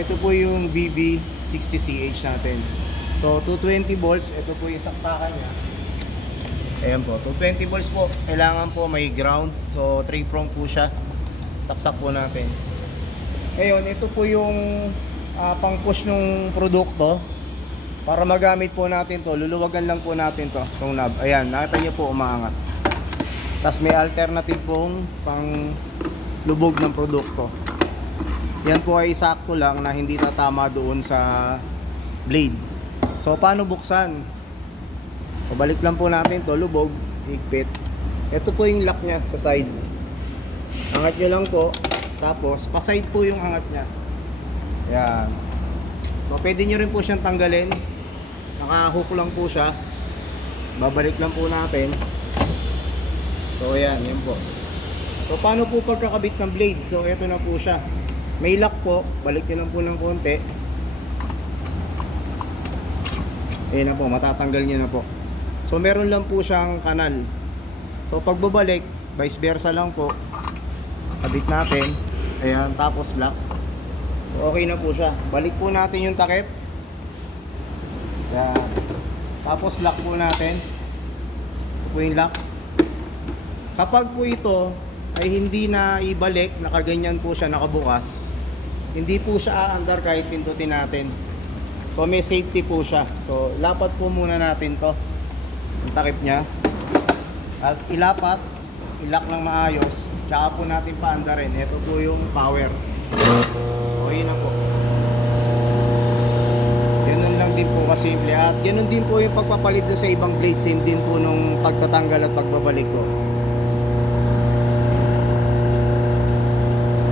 ito po yung VB60CH natin. So 220 volts, ito po yung saksakan niya. Ayan po, 220 volts po. Kailangan po may ground. So 3 prong po siya. Saksak po natin. Ngayon, ito po yung pang push ng produkto. Para magamit po natin to, luluwagan lang po natin to, itong knob. Ayan, nakita nyo po umaangat. Tapos may alternative pong pang lubog ng produkto. Yan po ay sakto lang na hindi tatama doon sa blade. So paano buksan? Pabalik lang po natin to, lubog, higpit. Ito po yung lock nya sa side. Angat nyo lang po, tapos pa-side po yung angat nya. Yan. So, pwede nyo rin po siyang tanggalin. Naka-hook lang po siya. Babalik lang po natin. So ayan, yan po. So paano po pagkakabit ng blade? So ito na po siya. May lock po, balik nyo lang po ng konti. Ayan na po, matatanggal nyo na po. So meron lang po siyang kanal. So pagbabalik, vice versa lang po. Kabit natin. Ayan, tapos lock. So okay na po siya. Balik po natin yung takip. Ayan. Tapos lock po natin. Ito po yung lock. Kapag po ito ay hindi na ibalik, nakaganyan po siya, nakabukas, hindi po siya aandar kahit pindutin natin. So may safety po siya. So lapat po muna natin to, yung takip nya. At ilapat, ilock ng maayos, tsaka po natin paandarin. Ito po yung power. So yun na po. Ganun lang din po kasimple. At ganun din po yung pagpapalit do sa ibang blades, same din po nung pagtatanggal at pagbabalik ko.